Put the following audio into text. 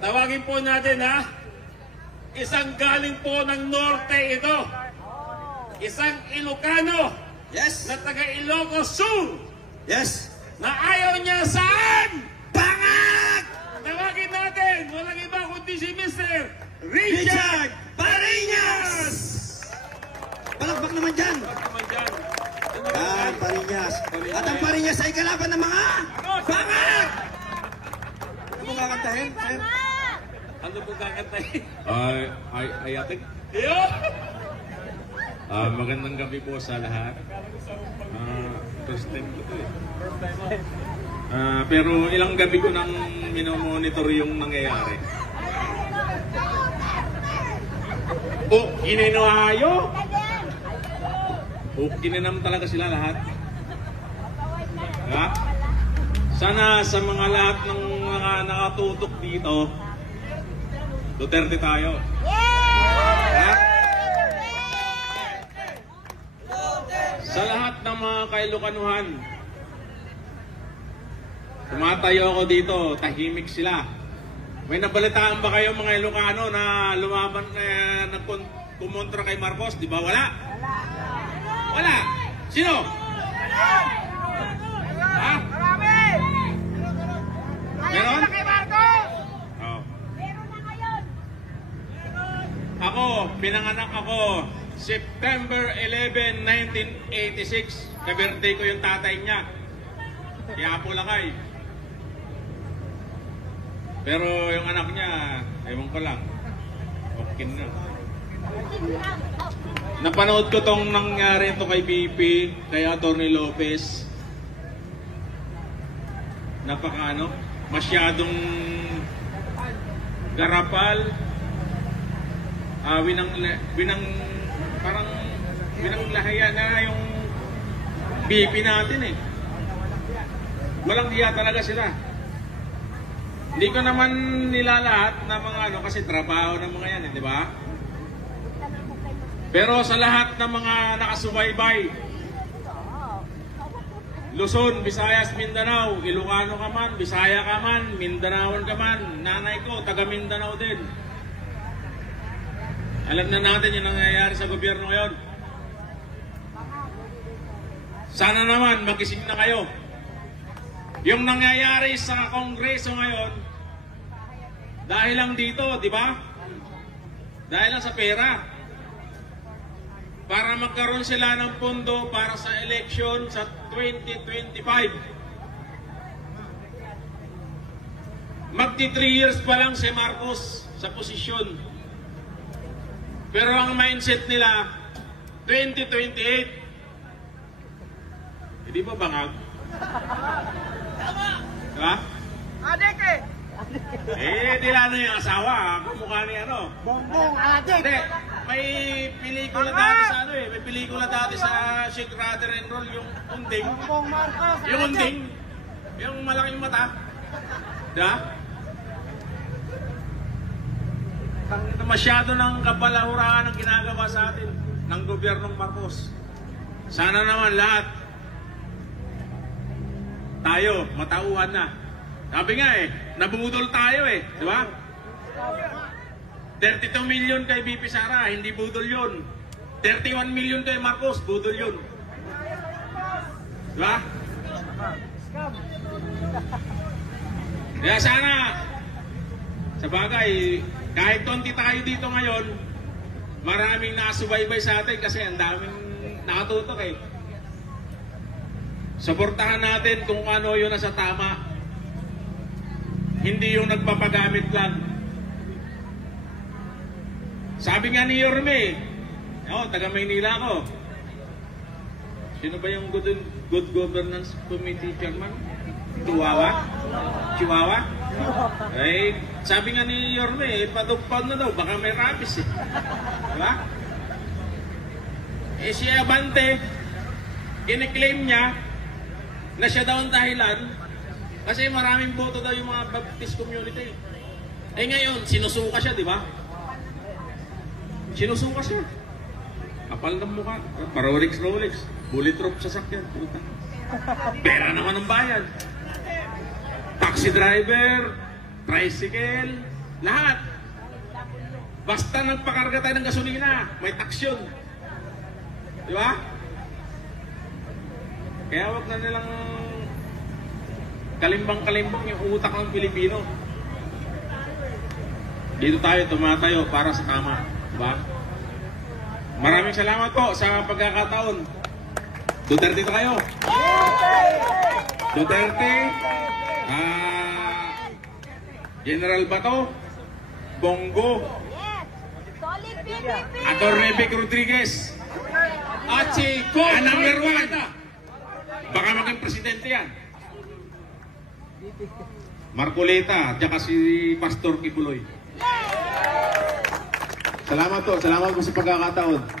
Tawagin po natin ha. Isang galing po ng norte ito. Isang Ilocano. Yes. Na taga Ilocos Sur. Yes. Na ayaw niya saan? Bangag! Tawagin natin. Walang iba kundi si Mr. Richard Pariñas! Palakpak naman dyan. Yan, Pariñas. At ang Pariñas ay kalaban ng mga bangag! Ano mo kakantahin? Ano po kakantahin? Ay, ating. Yo! Magandang gabi po sa lahat. First time ko to eh. Pero ilang gabi ko nang minomonitor yung nangyayari. Oh, kininayo! Oh, kininam talaga sila lahat. Ha? Sana sa mga lahat ng mga nakatutok dito, Duterte tayo. Ha? Sa lahat ng mga Kailocanuhan, tumatayo ako dito, tahimik sila. May nabalitaan ba kayo mga Ilocano na lumaban na kumontra kay Marcos? Di ba? Wala? Wala? Sino? Ha? Meron? Oh. Ako, pinanganak ako September 11, 1986. Kabirthday ko yung tatay niya. Kaya po lakay. Pero yung anak niya, ewan ko lang. Okay na. Napanood ko tong nangyari ito kay BP, kay Atty. Lopez. Masyadong garapal. Parang binanglahaya na yung BP natin eh. Walang hiya talaga sila. Hindi ko naman nilalahat na mga kasi trabaho ng mga yan, di ba? Pero sa lahat ng mga nakasubaybay, Luzon, Visayas, Mindanao, Ilocano ka man, Bisaya ka man, Mindanaoan ka man, nanay ko, taga Mindanao din. Alam na natin yung nangyayari sa gobyerno ngayon. Sana naman magising na kayo. Yung nangyayari sa Kongreso ngayon, dahil lang dito, di ba? Dahil lang sa pera. Para magkaroon sila ng pondo para sa election sa 2025. Magti 3 years pa lang si Marcos sa posisyon. Pero ang mindset nila, 2028. Hindi ba bangag? Diba? Adik eh! Di lalo yung asawa, kamukha ni ano. Bongbong adik! Hindi, may pelikula dati sa ano eh. May pelikula dati sa Shake, Rattle and Roll, yung unding. Bongbong Marcos! Yung unding. Yung malaking mata. Diba? Masyado ng kabalahurahan ang ginagawa sa atin ng gobyernong Marcos. Sana naman lahat tayo, matauhan na. Sabi nga eh, nabudol tayo eh, di ba? 32 million kay BP Sara, hindi budol yun. 31 million kay Marcos, budol yun. Di ba? Kaya sana, sa bagay, kahit konti tayo dito ngayon, maraming nakasubaybay sa atin kasi ang daming nakatutok eh. Suportahan natin kung ano yun nasa tama. Hindi yung nagpapagamit lang. Sabi nga ni Yorme, taga Maynila ako. Sino ba yung Good Governance Committee Chairman? Chihuahua? Eh, sabi nga ni Yorme, patugpad na daw, baka may rabies eh. Diba? Eh si Abante, kiniklaim niya na siya daw ang dahilan kasi maraming boto daw yung mga Baptist community. Eh ngayon, sinusuka siya, di ba? Sinusuka siya. Kapal ng mukha. Rolex, bulletproof sasakyan. Pera naman ng bayan. Taxi driver, tricycle, Lahat. Basta nagpakarga tayo ng gasolina, may taksyon. Di ba? Kaya wag na nilang kalimbang-kalimbang yung utak ng Pilipino. Dito tayo tumatayo para sa tama. Diba? Maraming salamat po sa pagkakataon. Duterte to kayo. Duterte, General Bato, Bongo, Atty. Vic Rodriguez, At si Kong number one. Marcoleta. Baka maging presidente yan. Marcoleta, at saka si Pastor Kibuloy. Salamat po sa pagkakataon.